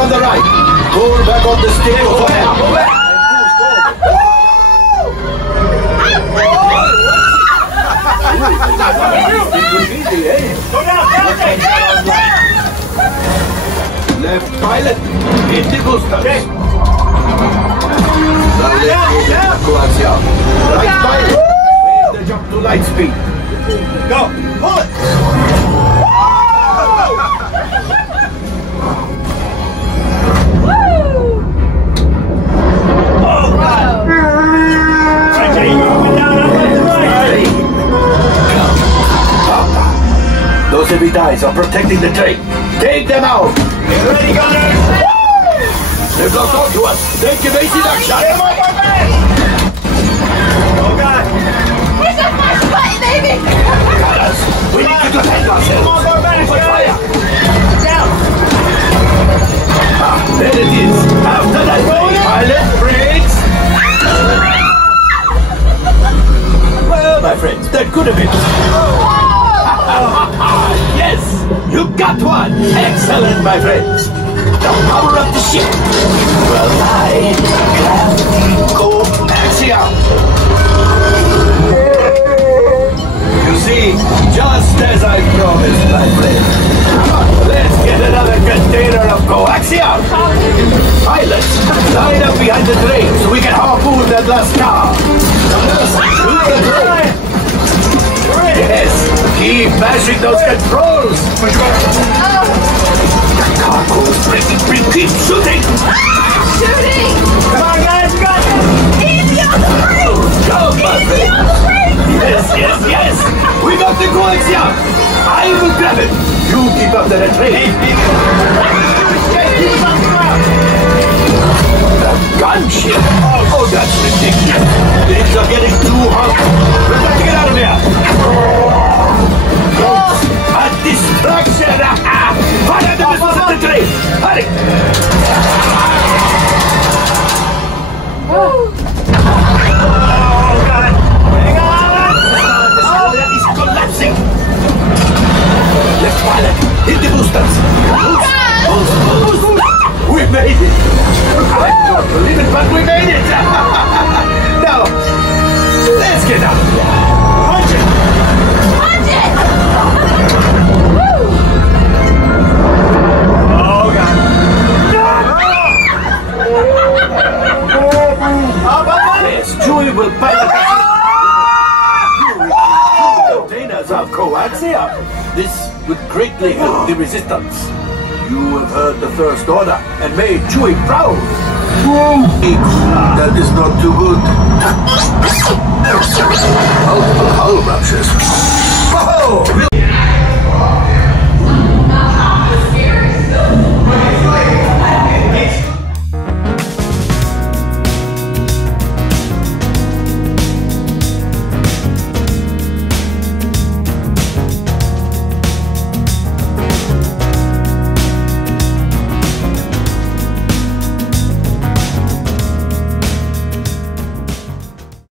on the right. Pull back on the stick over there. And push forward. Easy, eh? Left pilot. Hit the boosters. Right pilot. Make the jump to light speed. Go. Pull it. Those heavy ties are protecting the train. Take them out. Get ready, gunners. They've locked onto us. Take evasive action. Oh, God. Where's that first button, baby? Gunners, we need to defend ourselves. Come on, go back. Fire. Down. Ah, there it is. After that way, pilot brakes. Well, my friends, that could have been. Yes, you got one. Excellent, my friends. The power of the ship. Well, I can go axiom. You see, just as I promised, my friend. Let's get another container of coaxium. Pilots, line up behind the train so we can harpoon that last car. Yes, keep mashing those controls. The cargo's breaking free. Keep shooting. Shooting. Come on, guys, got it. Easy on the brake. Go, my friend. Yes. We got the coaxium. I will grab it. You keep up the train. The gunship. Oh, that's ridiculous. Things are getting too hot. We've got to get out of here. A distraction! Fire the missiles at the train! Hurry! Oh, God! Hang on! That is collapsing! Left pilot! Hit the boosters! Boost! We made it! I don't believe it, but we made it! Now, let's get out of here! Punch it! Punch it! Oh, God! Yes, Chewie will pilot containers of coaxium. This would greatly help the resistance. You have heard the First Order and made Chewie proud. That is not too good.